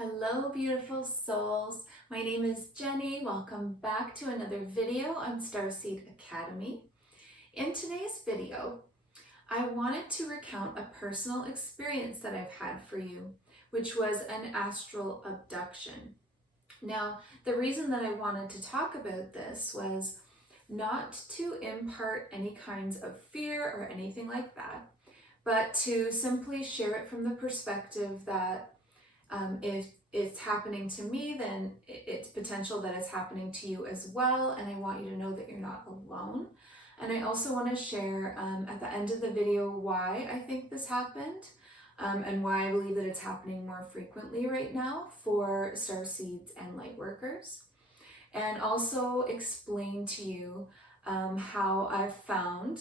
Hello, beautiful souls. My name is Jenny. Welcome back to another video on Starseed Academy. In today's video, I wanted to recount a personal experience that I've had for you, which was an astral abduction. Now, the reason that I wanted to talk about this was not to impart any kinds of fear or anything like that, but to simply share it from the perspective that if it's happening to me, then it's potential that it's happening to you as well. And I want you to know that you're not alone. And I also want to share at the end of the video why I think this happened and why I believe that it's happening more frequently right now for Starseeds and Lightworkers. And also explain to you how I've found,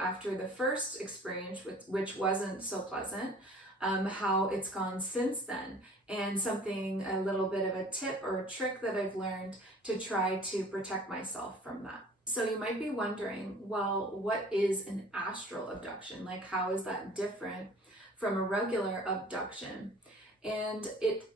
after the first experience, which wasn't so pleasant, how it's gone since then, and something, a little bit of a tip or a trick that I've learned to try to protect myself from that. So you might be wondering, well, what is an astral abduction? Like, how is that different from a regular abduction? And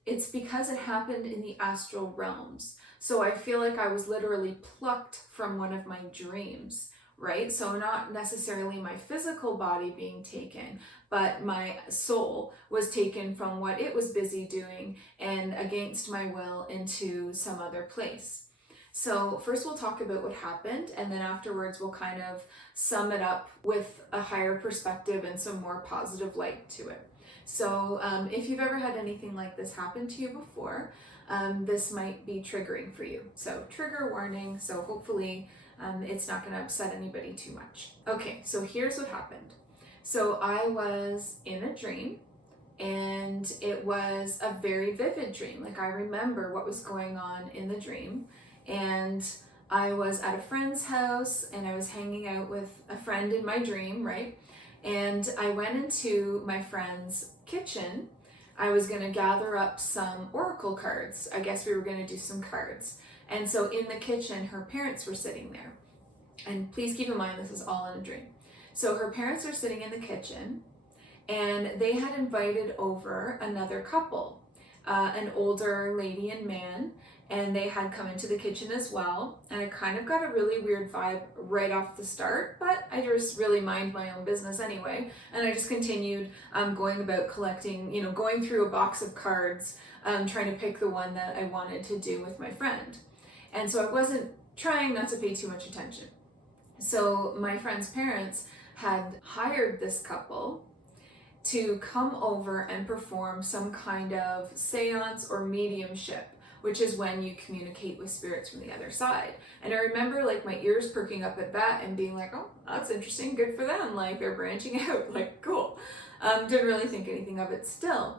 it's because it happened in the astral realms. So I feel like I was literally plucked from one of my dreams, right? So not necessarily my physical body being taken, but my soul was taken from what it was busy doing and against my will into some other place. So first we'll talk about what happened, and then afterwards we'll kind of sum it up with a higher perspective and some more positive light to it. So if you've ever had anything like this happen to you before, this might be triggering for you. So trigger warning, so hopefully it's not going to upset anybody too much. Okay, so here's what happened. So I was in a dream, and it was a very vivid dream. Like, I remember what was going on in the dream, and I was at a friend's house and I was hanging out with a friend in my dream, right? And I went into my friend's kitchen. I was going to gather up some oracle cards. I guess we were going to do some cards. And so in the kitchen, her parents were sitting there. And please keep in mind, this is all in a dream. So her parents are sitting in the kitchen, and they had invited over another couple, an older lady and man, and they had come into the kitchen as well. And I kind of got a really weird vibe right off the start, but I just really mind my own business anyway. And I just continued going about collecting, going through a box of cards, trying to pick the one that I wanted to do with my friend. And so I wasn't trying not to pay too much attention. So my friend's parents had hired this couple to come over and perform some kind of seance or mediumship, which is when you communicate with spirits from the other side. And I remember like my ears perking up at that and being like, oh, that's interesting, good for them. Like, they're branching out, like, cool. Didn't really think anything of it still.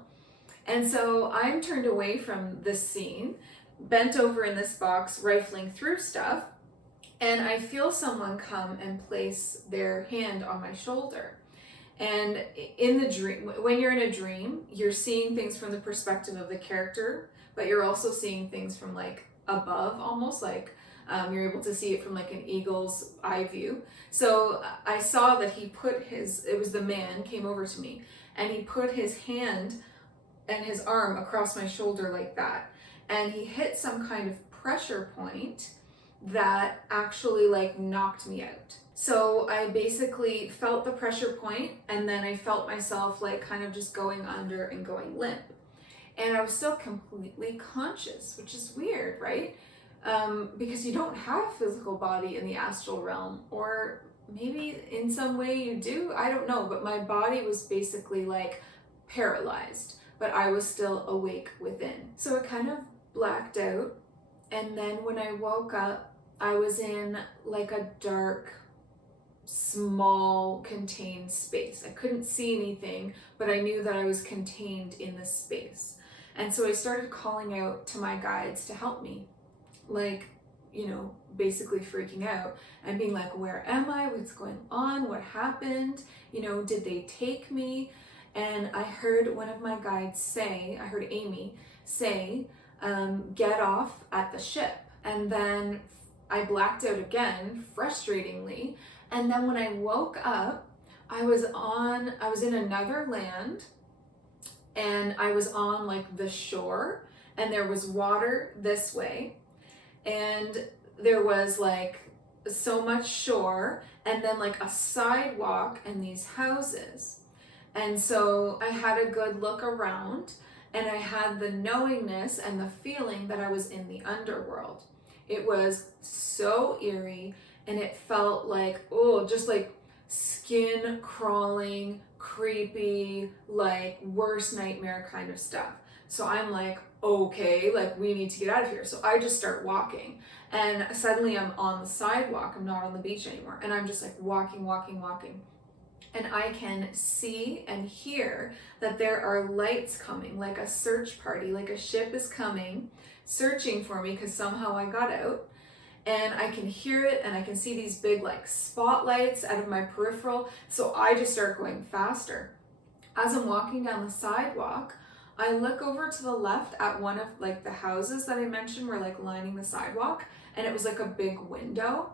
And so I'm turned away from this scene, bent over in this box, rifling through stuff, and I feel someone come and place their hand on my shoulder. And in the dream, when you're in a dream, you're seeing things from the perspective of the character, but you're also seeing things from like above, almost like you're able to see it from like an eagle's eye view. So I saw that he put it was the man came over to me, and he put his hand and his arm across my shoulder like that. And he hit some kind of pressure point that actually like knocked me out. So I basically felt the pressure point, and then I felt myself like kind of just going under and going limp. And I was still completely conscious, which is weird, right? Because you don't have a physical body in the astral realm, or maybe in some way you do, I don't know, but my body was basically like paralyzed, but I was still awake within. So it kind of blacked out, and then when I woke up, I was in like a dark, small, contained space. I couldn't see anything, but I knew that I was contained in this space. And so I started calling out to my guides to help me, like, basically freaking out and being like, where am I? What's going on? What happened? Did they take me? And I heard one of my guides say, I heard Amy say, get off at the ship. And then I blacked out again, frustratingly. And then when I woke up, I was in another land, and I was on like the shore, and there was water this way, and there was like so much shore, and then like a sidewalk and these houses. And so I had a good look around, and I had the knowingness and the feeling that I was in the underworld. It was so eerie, and it felt like, oh, just like skin crawling, creepy, like worst nightmare kind of stuff. So I'm like, okay, like we need to get out of here. So I just start walking, and suddenly I'm on the sidewalk. I'm not on the beach anymore. And I'm just like walking. And I can see and hear that there are lights coming, like a search party, like a ship is coming, searching for me because somehow I got out. And I can hear it, and I can see these big like spotlights out of my peripheral. So I just start going faster. As I'm walking down the sidewalk, I look over to the left at one of like the houses that I mentioned were like lining the sidewalk, and it was like a big window.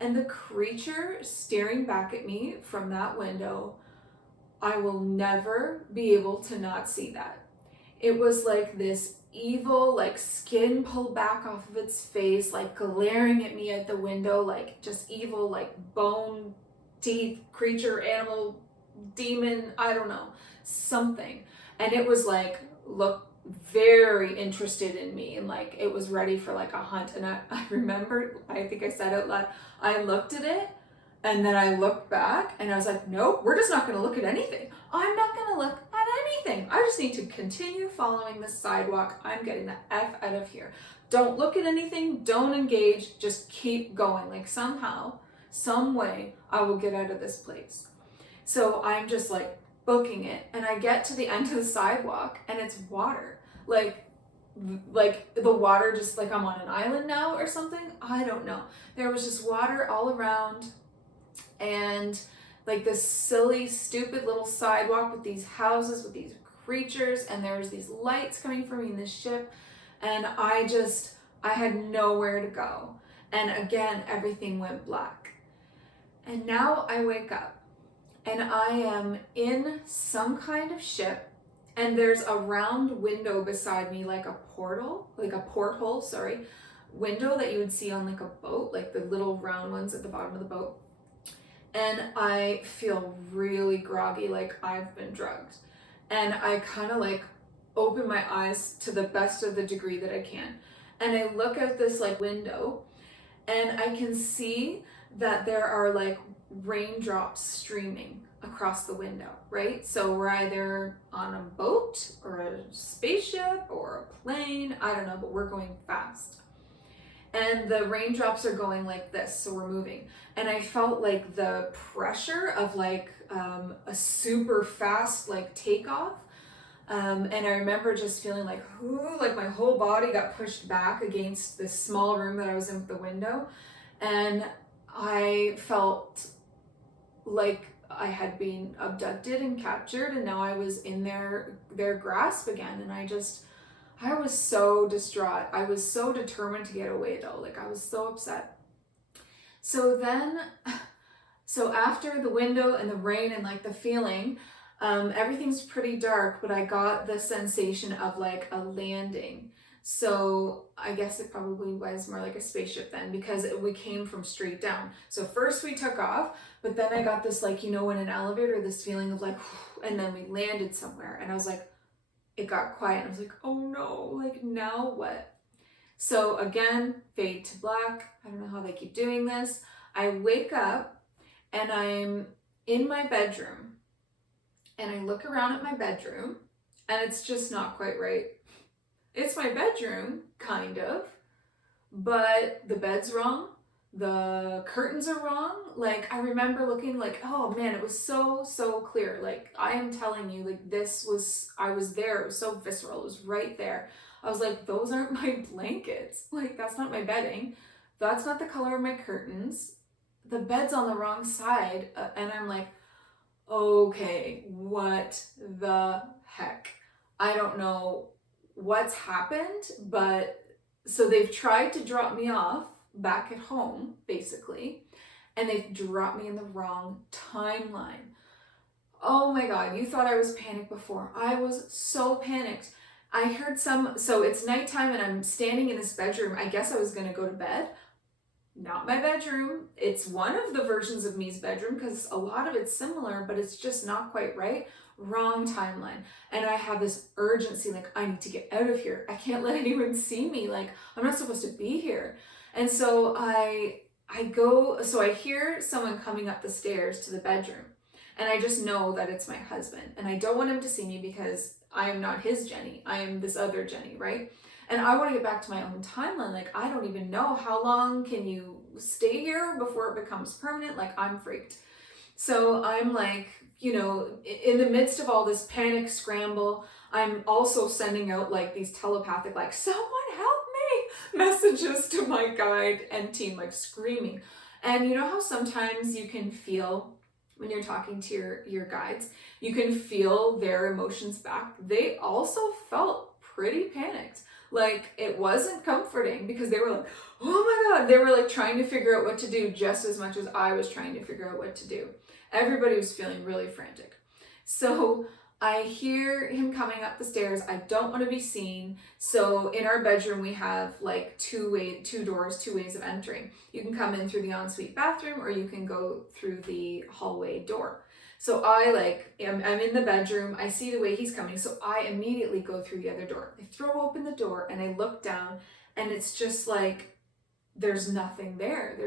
And the creature staring back at me from that window, I will never be able to not see that. It was like this evil, like skin pulled back off of its face, like glaring at me at the window, like just evil, like bone, teeth, creature, animal, demon, I don't know, something. And it was like, look, very interested in me, and like it was ready for like a hunt. And I remember, I think I said out loud, I looked at it, and then I looked back, and I was like, nope, we're just not going to look at anything. I'm not going to look at anything. I just need to continue following the sidewalk. I'm getting the F out of here. Don't look at anything. Don't engage. Just keep going. Like somehow, some way, I will get out of this place. So I'm just like booking it, and I get to the end of the sidewalk, and it's water. Like the water, just like I'm on an island now or something. I don't know. There was just water all around, and like this silly, stupid little sidewalk with these houses, with these creatures, and there was these lights coming from me in this ship, and I had nowhere to go. And again, everything went black. And now I wake up, and I am in some kind of ship, and there's a round window beside me, like a porthole, window that you would see on like a boat, like the little round ones at the bottom of the boat. And I feel really groggy, like I've been drugged. And I kind of like open my eyes to the best of the degree that I can. And I look out this like window, and I can see that there are like raindrops streaming across the window, right? So we're either on a boat or a spaceship or a plane, I don't know, but we're going fast. And the raindrops are going like this, so we're moving. And I felt like the pressure of like a super fast like takeoff. And I remember just feeling like, ooh, like my whole body got pushed back against this small room that I was in with the window. And I felt like I had been abducted and captured, and now I was in their grasp again. And I was so distraught. I was so determined to get away though. Like I was so upset. So after the window and the rain and like the feeling, everything's pretty dark, but I got the sensation of like a landing. So I guess it probably was more like a spaceship then, because we came from straight down. So first we took off, but then I got this like, you know, in an elevator, this feeling of like, and then we landed somewhere, and I was like, it got quiet, and I was like, oh no, like now what? So again, fade to black. I don't know how they keep doing this. I wake up, and I'm in my bedroom, and I look around at my bedroom, and it's just not quite right. It's my bedroom, kind of, but the bed's wrong. The curtains are wrong. Like I remember looking like, oh man, it was so clear. Like I am telling you, like I was there. It was so visceral. It was right there. I was like, those aren't my blankets. Like that's not my bedding. That's not the color of my curtains. The bed's on the wrong side. And I'm like, okay, what the heck? I don't know what's happened, but so they've tried to drop me off back at home, basically, and they've dropped me in the wrong timeline. Oh my God, you thought I was panicked before. I was so panicked. I heard so it's nighttime and I'm standing in this bedroom. I guess I was gonna go to bed. Not my bedroom. It's one of the versions of me's bedroom because a lot of it's similar, but it's just not quite right. Wrong timeline. And I have this urgency, like, I need to get out of here. I can't let anyone see me. Like, I'm not supposed to be here. And so I hear someone coming up the stairs to the bedroom. And I just know that it's my husband. And I don't want him to see me because I am not his Jenny. I am this other Jenny, right? And I want to get back to my own timeline. Like, I don't even know how long can you stay here before it becomes permanent. Like, I'm freaked. So I'm like, in the midst of all this panic scramble, I'm also sending out like these telepathic, like, someone help me messages to my guide and team, like screaming. And you know how sometimes you can feel when you're talking to your guides, you can feel their emotions back. They also felt pretty panicked. Like, it wasn't comforting because they were like, oh my God, they were like trying to figure out what to do just as much as I was trying to figure out what to do. Everybody was feeling really frantic. So I hear him coming up the stairs. I don't want to be seen. So in our bedroom, we have like two doors, two ways of entering. You can come in through the ensuite bathroom or you can go through the hallway door. So I'm in the bedroom, I see the way he's coming, so I immediately go through the other door. I throw open the door and I look down and it's just like, there's nothing there.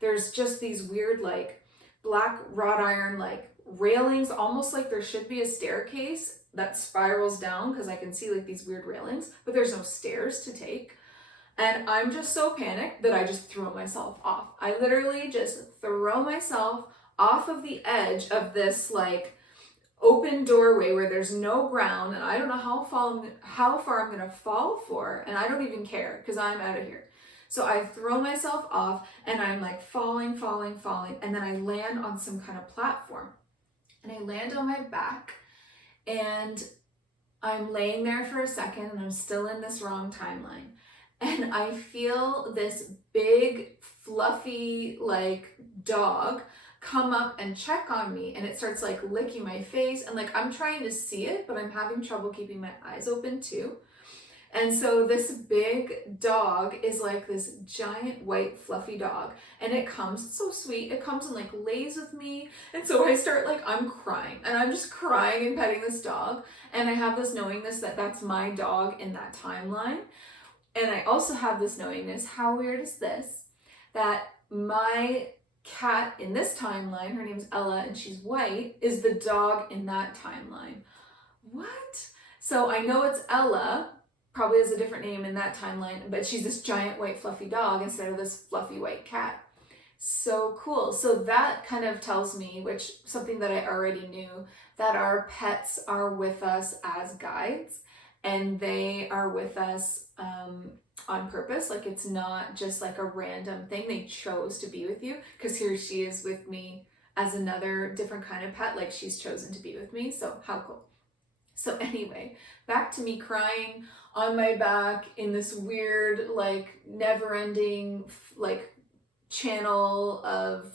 There's just these weird like black wrought iron like railings, almost like there should be a staircase that spirals down because I can see like these weird railings, but there's no stairs to take. And I'm just so panicked that I just throw myself off. I literally just throw myself off of the edge of this like open doorway where there's no ground and I don't know how far I'm gonna fall for, and I don't even care because I'm out of here. So I throw myself off and I'm like falling, and then I land on some kind of platform. And I land on my back and I'm laying there for a second and I'm still in this wrong timeline. And I feel this big, fluffy, like dog come up and check on me, and it starts like licking my face, and like I'm trying to see it, but I'm having trouble keeping my eyes open too. And so this big dog is like this giant white fluffy dog, and it comes, so sweet, it comes and like lays with me. And so I start like, I'm crying and I'm just crying and petting this dog, and I have this knowingness that that's my dog in that timeline. And I also have this knowingness, how weird is this, that my cat in this timeline, her name's Ella and she's white, is the dog in that timeline. What? So I know it's Ella, probably has a different name in that timeline, but she's this giant white fluffy dog instead of this fluffy white cat. So cool. So that kind of tells me, which something that I already knew, that our pets are with us as guides, and they are with us on purpose. Like, it's not just like a random thing. They chose to be with you, because here she is with me as another different kind of pet. Like, she's chosen to be with me. So how cool. So anyway, back to me crying on my back in this weird, like, never-ending, like, channel of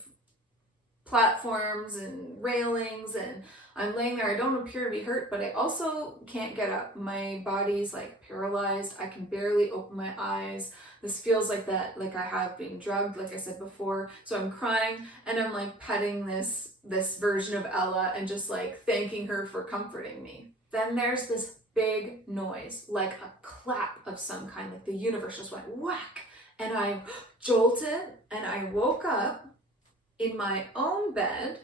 platforms and railings, and I'm laying there. I don't appear to be hurt, but I also can't get up. My body's like paralyzed. I can barely open my eyes. This feels like that, like I have been drugged, like I said before. So I'm crying and I'm like petting this version of Ella and just like thanking her for comforting me. Then there's this big noise, like a clap of some kind, like the universe just went whack, and I jolted and I woke up in my own bed,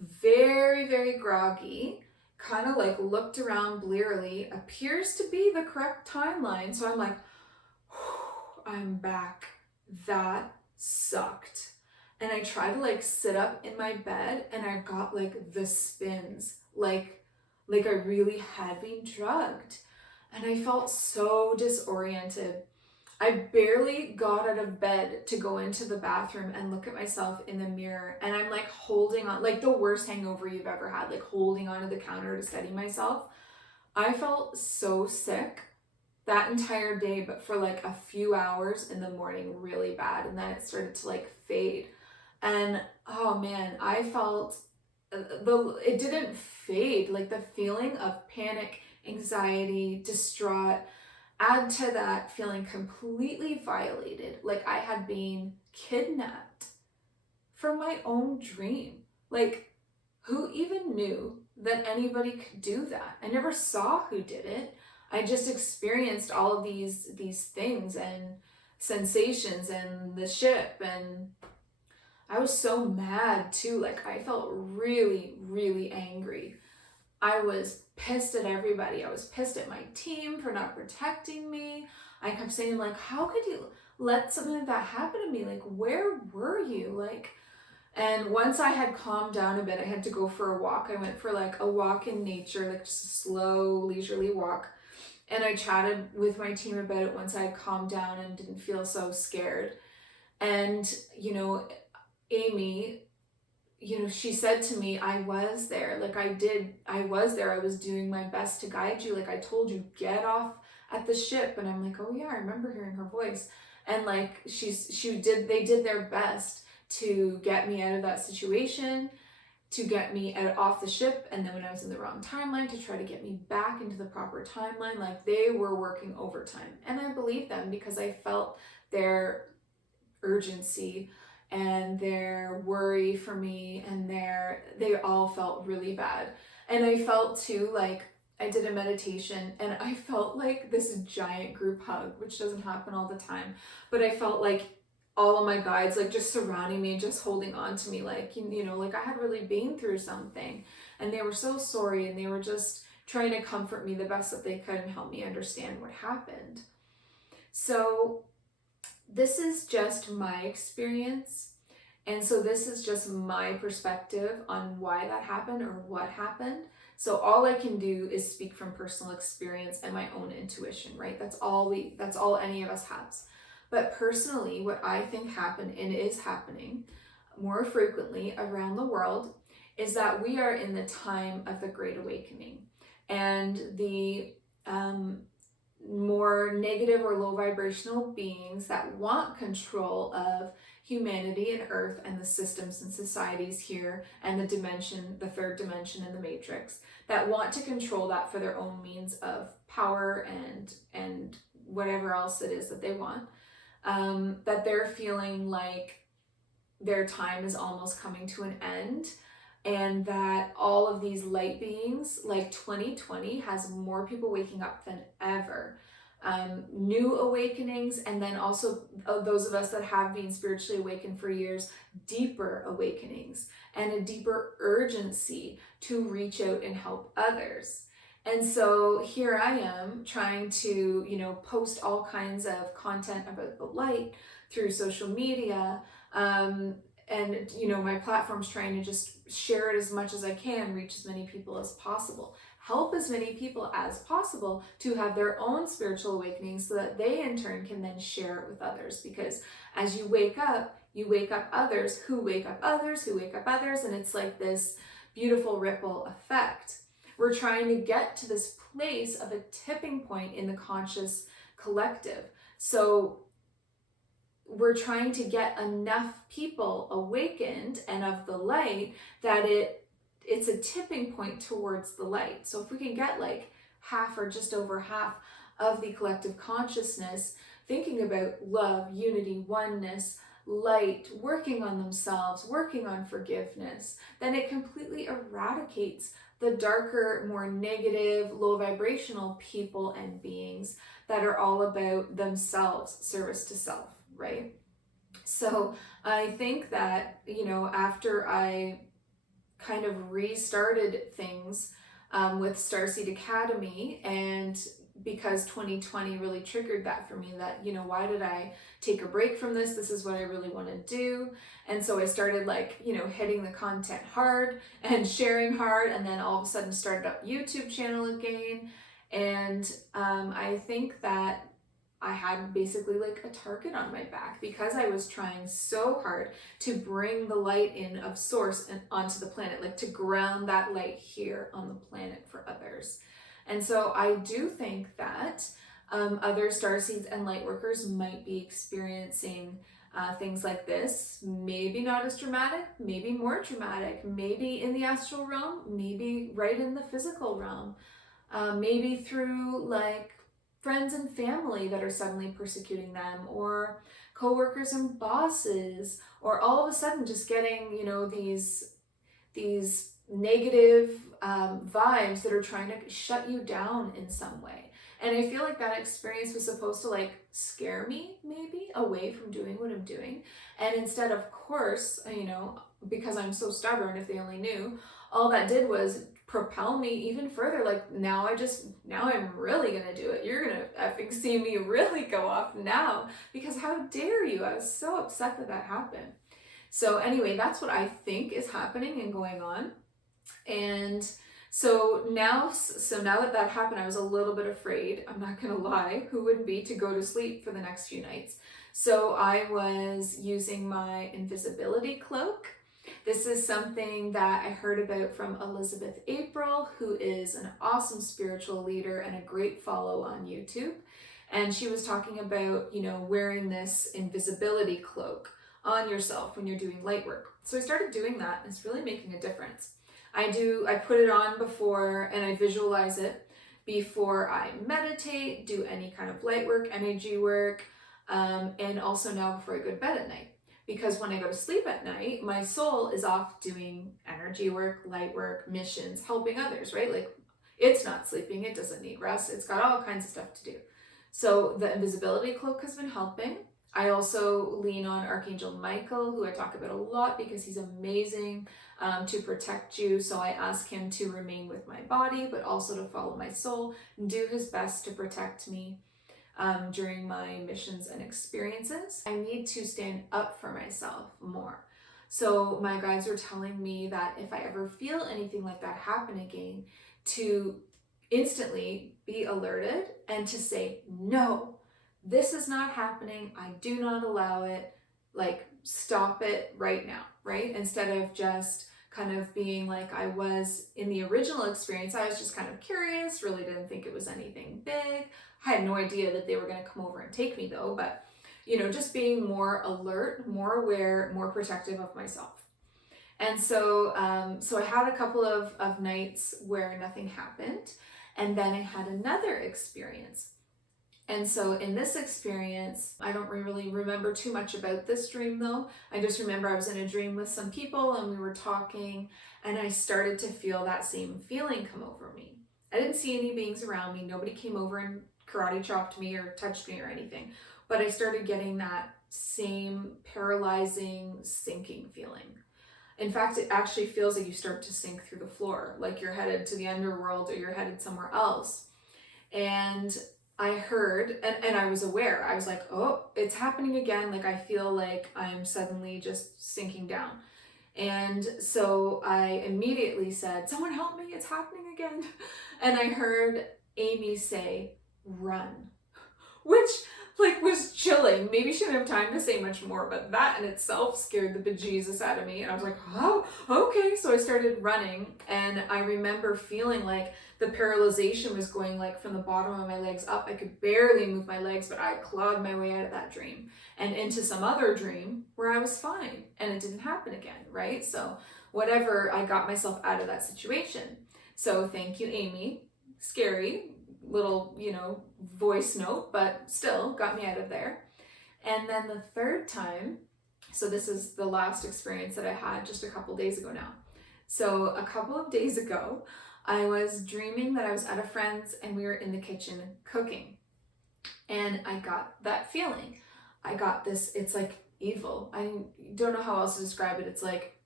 very, very groggy, kind of like looked around blearily, appears to be the correct timeline. So I'm like, I'm back. That sucked. And I try to like sit up in my bed, and I've got like the spins, like I really had been drugged. And I felt so disoriented. I barely got out of bed to go into the bathroom and look at myself in the mirror. And I'm like holding on, like the worst hangover you've ever had, like holding onto the counter to steady myself. I felt so sick that entire day, but for like a few hours in the morning, really bad. And then it started to like fade. And oh man, I felt it didn't fade. Like the feeling of panic, anxiety, distraught, add to that feeling completely violated, like I had been kidnapped from my own dream. Like, who even knew that anybody could do that? I never saw who did it. I just experienced all of these things and sensations and the ship, and I was so mad too. Like, I felt really, really angry. I was pissed at everybody. I was pissed at my team for not protecting me. I kept saying, like, how could you let something like that happen to me? Like, where were you? Like, and once I had calmed down a bit, I had to go for a walk. I went for like a walk in nature, like just a slow, leisurely walk. And I chatted with my team about it once I had calmed down and didn't feel so scared. And, you know, Amy, you know, she said to me, I was there. Like I was there. I was doing my best to guide you. Like I told you, get off at the ship. And I'm like, oh yeah, I remember hearing her voice. And like they did their best to get me out of that situation, to get me off the ship. And then when I was in the wrong timeline, to try to get me back into the proper timeline. Like they were working overtime. And I believed them because I felt their urgency and their worry for me, and they all felt really bad. And I felt too, like I did a meditation and I felt like this giant group hug, which doesn't happen all the time, but I felt like all of my guides like just surrounding me, just holding on to me, like, you know, like I had really been through something and they were so sorry and they were just trying to comfort me the best that they could and help me understand what happened. So this is just my experience. And so this is just my perspective on why that happened or what happened. So all I can do is speak from personal experience and my own intuition, right? That's all any of us has. But personally, what I think happened and is happening more frequently around the world is that we are in the time of the Great Awakening. And the more negative or low vibrational beings that want control of humanity and Earth and the systems and societies here and the dimension, the third dimension in the matrix, that want to control that for their own means of power and whatever else it is that they want, that they're feeling like their time is almost coming to an end, and that all of these light beings, like 2020 has more people waking up than ever. New awakenings, and then also those of us that have been spiritually awakened for years, deeper awakenings and a deeper urgency to reach out and help others. And so here I am trying to, you know, post all kinds of content about the light through social media, and, you know, my platform's trying to just share it as much as I can, reach as many people as possible, help as many people as possible to have their own spiritual awakening so that they in turn can then share it with others. Because as you wake up others who wake up others who wake up others, and it's like this beautiful ripple effect. We're trying to get to this place of a tipping point in the conscious collective. So we're trying to get enough people awakened and of the light that it's a tipping point towards the light. So if we can get like half or just over half of the collective consciousness thinking about love, unity, oneness, light, working on themselves, working on forgiveness, then it completely eradicates the darker, more negative, low vibrational people and beings that are all about themselves, service to self, right? So I think that, you know, after I kind of restarted things with Starseed Academy, and because 2020 really triggered that for me, that, you know, why did I take a break from this? This is what I really want to do. And so I started, like, you know, hitting the content hard and sharing hard, and then all of a sudden started up YouTube channel again. And I think that I had basically like a target on my back because I was trying so hard to bring the light in of source and onto the planet, like to ground that light here on the planet for others. And so I do think that other starseeds and lightworkers might be experiencing things like this. Maybe not as dramatic, maybe more dramatic, maybe in the astral realm, maybe right in the physical realm, maybe through like friends and family that are suddenly persecuting them, or coworkers and bosses, or all of a sudden just getting, you know, these negative vibes that are trying to shut you down in some way. And I feel like that experience was supposed to like scare me maybe away from doing what I'm doing. And instead, of course, you know, because I'm so stubborn, if they only knew, all that did was propel me even further. Like now I'm really gonna do it. You're gonna effing see me really go off now, because how dare you? I was so upset that that happened. So anyway, that's what I think is happening and going on. And so now that that happened, I was a little bit afraid. I'm not gonna lie, who wouldn't be, to go to sleep for the next few nights. So I was using my invisibility cloak. This is something that I heard about from Elizabeth April, who is an awesome spiritual leader and a great follow on YouTube. And she was talking about, you know, wearing this invisibility cloak on yourself when you're doing light work. So I started doing that, and it's really making a difference. I put it on before, and I visualize it before I meditate, do any kind of light work, energy work, and also now before I go to bed at night. Because when I go to sleep at night, my soul is off doing energy work, light work, missions, helping others, right? Like it's not sleeping, it doesn't need rest, it's got all kinds of stuff to do. So the invisibility cloak has been helping. I also lean on Archangel Michael, who I talk about a lot because he's amazing to protect you. So I ask him to remain with my body, but also to follow my soul and do his best to protect me during my missions and experiences. I need to stand up for myself more. So my guides were telling me that if I ever feel anything like that happen again, to instantly be alerted and to say, no, this is not happening. I do not allow it. Like, stop it right now, right? Instead of just kind of being like I was in the original experience. I was just kind of curious, really didn't think it was anything big. I had no idea that they were going to come over and take me though, but you know, just being more alert, more aware, more protective of myself. And so, so I had a couple of nights where nothing happened, and then I had another experience. And so in this experience, I don't really remember too much about this dream though. I just remember I was in a dream with some people and we were talking, and I started to feel that same feeling come over me. I didn't see any beings around me. Nobody came over and karate chopped me or touched me or anything. But I started getting that same paralyzing, sinking feeling. In fact, it actually feels like you start to sink through the floor, like you're headed to the underworld or you're headed somewhere else. And I heard, and I was aware, I was like, oh, it's happening again. Like I feel like I'm suddenly just sinking down. And so I immediately said, someone help me, it's happening again. And I heard Amy say, run, which like was chilling. Maybe she didn't have time to say much more, but that in itself scared the bejesus out of me. And I was like, oh, okay. So I started running, and I remember feeling like the paralyzation was going like from the bottom of my legs up. I could barely move my legs, but I clawed my way out of that dream and into some other dream where I was fine, and it didn't happen again, right? So whatever, I got myself out of that situation. So thank you, Amy. Scary little, you know, voice note, but still got me out of there. And then the third time, so this is the last experience that I had just a couple days ago now. So a couple of days ago, I was dreaming that I was at a friend's and we were in the kitchen cooking. And I got that feeling. I got this, it's like evil. I don't know how else to describe it. It's like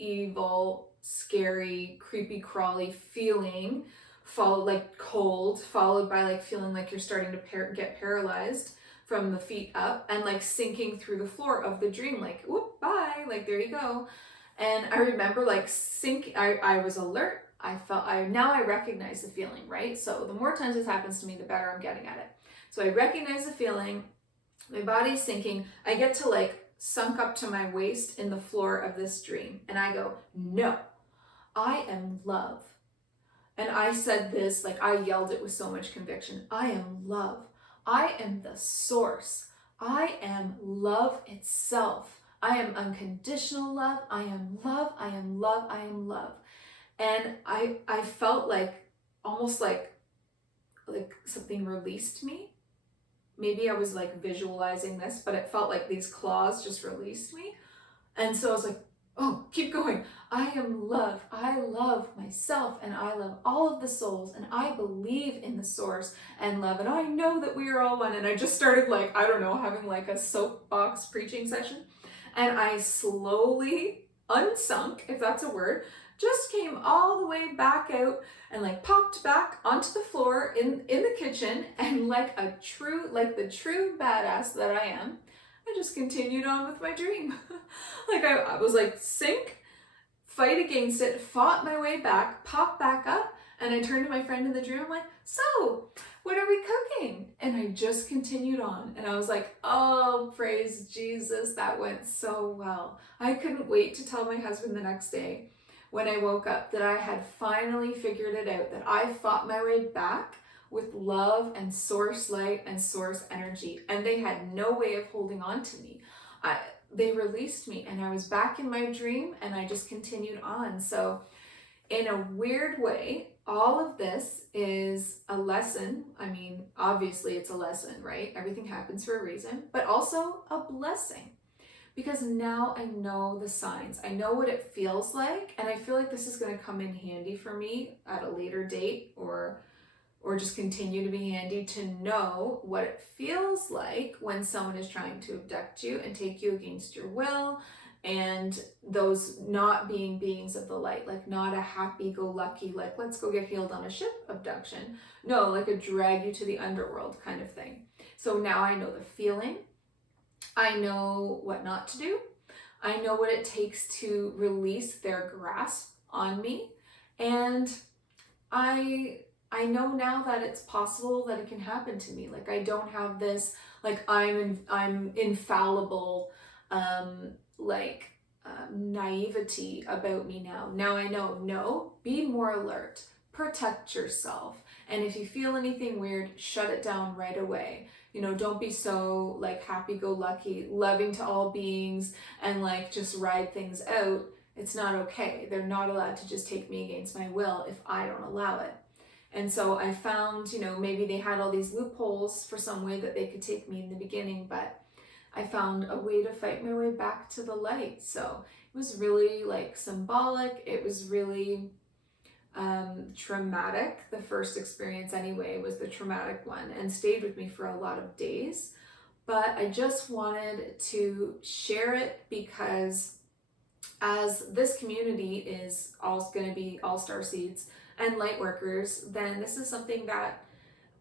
evil, scary, creepy, crawly feeling, followed like cold, followed by like feeling like you're starting to get paralyzed from the feet up, and like sinking through the floor of the dream, like, whoop, bye, like there you go. And I remember like sinking, I was alert. Now I recognize the feeling, right? So the more times this happens to me, the better I'm getting at it. So I recognize the feeling, my body's sinking, I get to like sunk up to my waist in the floor of this dream, and I go, no, I am love. And I said this, like I yelled it with so much conviction, I am love. I am the source. I am love itself. I am unconditional love. I am love. I am love. I am love. And I felt like almost like something released me. Maybe I was like visualizing this, but it felt like these claws just released me. And so I was like, oh, keep going. I am love. I love myself and I love all of the souls and I believe in the source and love. And I know that we are all one. And I just started like, I don't know, having like a soapbox preaching session. And I slowly unsunk, if that's a word, just came all the way back out and like popped back onto the floor in the kitchen. And like the true badass that I am, I just continued on with my dream. Like I was like, sink, fight against it, fought my way back, popped back up, and I turned to my friend in the dream. I'm like, so what are we cooking? And I just continued on. And I was like, oh, praise Jesus, that went so well. I couldn't wait to tell my husband the next day when I woke up that I had finally figured it out, that I fought my way back with love and source light and source energy. And they had no way of holding on to me. They released me and I was back in my dream and I just continued on. So in a weird way, all of this is a lesson. I mean, obviously it's a lesson, right? Everything happens for a reason, but also a blessing. Because now I know the signs. I know what it feels like. And I feel like this is going to come in handy for me at a later date or just continue to be handy to know what it feels like when someone is trying to abduct you and take you against your will, and those not being beings of the light, like not a happy-go-lucky, like let's go get healed on a ship abduction. No, like a drag you to the underworld kind of thing. So now I know the feeling. I know what not to do. I know what it takes to release their grasp on me. And I know now that it's possible that it can happen to me. Like I don't have this, like I'm infallible, naivety about me now. Now I know, no, be more alert, protect yourself. And if you feel anything weird, shut it down right away. You know, don't be so like happy-go-lucky, loving to all beings and like just ride things out. It's not okay. They're not allowed to just take me against my will if I don't allow it. And so I found, you know, maybe they had all these loopholes for some way that they could take me in the beginning, but I found a way to fight my way back to the light. So it was really like symbolic. It was really traumatic. The first experience anyway was the traumatic one and stayed with me for a lot of days. But I just wanted to share it because as this community is all going to be all Starseeds and Lightworkers, then this is something that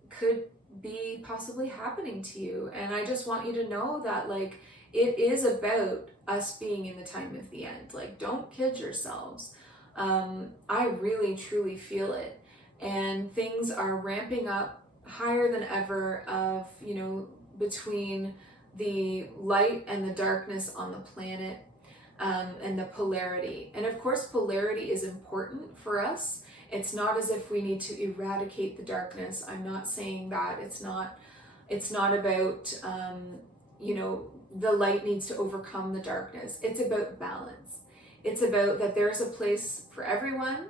could be possibly happening to you. And I just want you to know that like it is about us being in the time of the end. Like don't kid yourselves. I really truly feel it, and things are ramping up higher than ever of, you know, between the light and the darkness on the planet, and the polarity. And of course polarity is important for us. It's not as if we need to eradicate the darkness. I'm not saying that. It's not about, you know, the light needs to overcome the darkness. It's about balance. It's about that there's a place for everyone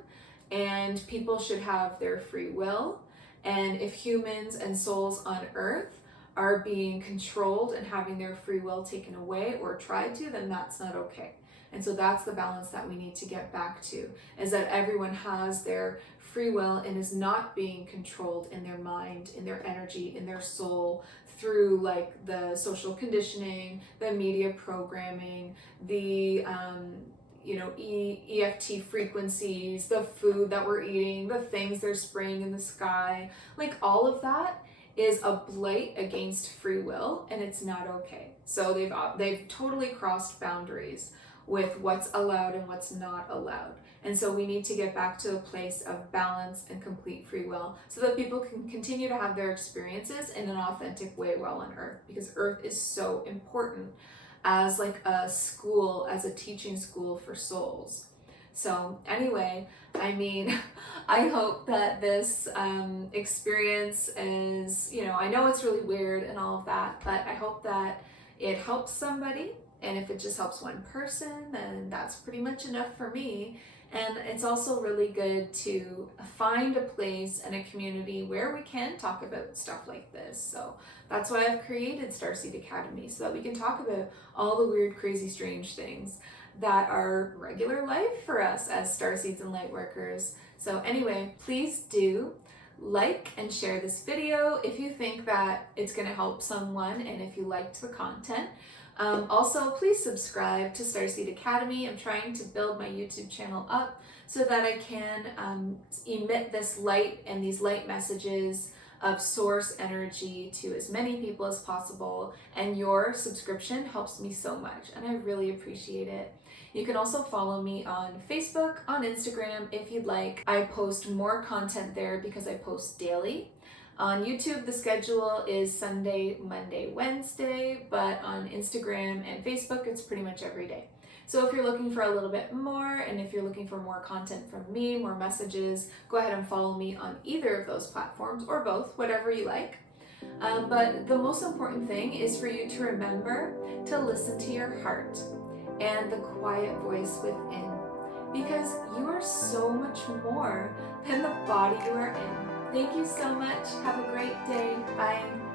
and people should have their free will. And if humans and souls on Earth are being controlled and having their free will taken away or tried to, then that's not okay. And so that's the balance that we need to get back to, is that everyone has their free will and is not being controlled in their mind, in their energy, in their soul, through like the social conditioning, the media programming, the you know, EFT frequencies, the food that we're eating, the things they're spraying in the sky, like all of that is a blight against free will, and it's not okay. So they've totally crossed boundaries with what's allowed and what's not allowed. And so we need to get back to a place of balance and complete free will so that people can continue to have their experiences in an authentic way while on Earth, because Earth is so important as like a school, as a teaching school for souls. So anyway, I mean, I hope that this experience is, I know it's really weird and all of that, but I hope that it helps somebody. And if it just helps one person, then that's pretty much enough for me. And it's also really good to find a place and a community where we can talk about stuff like this. So that's why I've created Starseed Academy, so that we can talk about all the weird, crazy, strange things that are regular life for us as Starseeds and Lightworkers. So anyway, please do like and share this video if you think that it's going to help someone and if you liked the content. Also, please subscribe to Starseed Academy. I'm trying to build my YouTube channel up so that I can emit this light and these light messages of source energy to as many people as possible, and your subscription helps me so much and I really appreciate it. You can also follow me on Facebook, on Instagram if you'd like. I post more content there because I post daily. On YouTube, the schedule is Sunday, Monday, Wednesday, but on Instagram and Facebook, it's pretty much every day. So if you're looking for a little bit more, and if you're looking for more content from me, more messages, go ahead and follow me on either of those platforms, or both, whatever you like. But the most important thing is for you to remember to listen to your heart and the quiet voice within, because you are so much more than the body you are in. Thank you so much. Have a great day. Bye.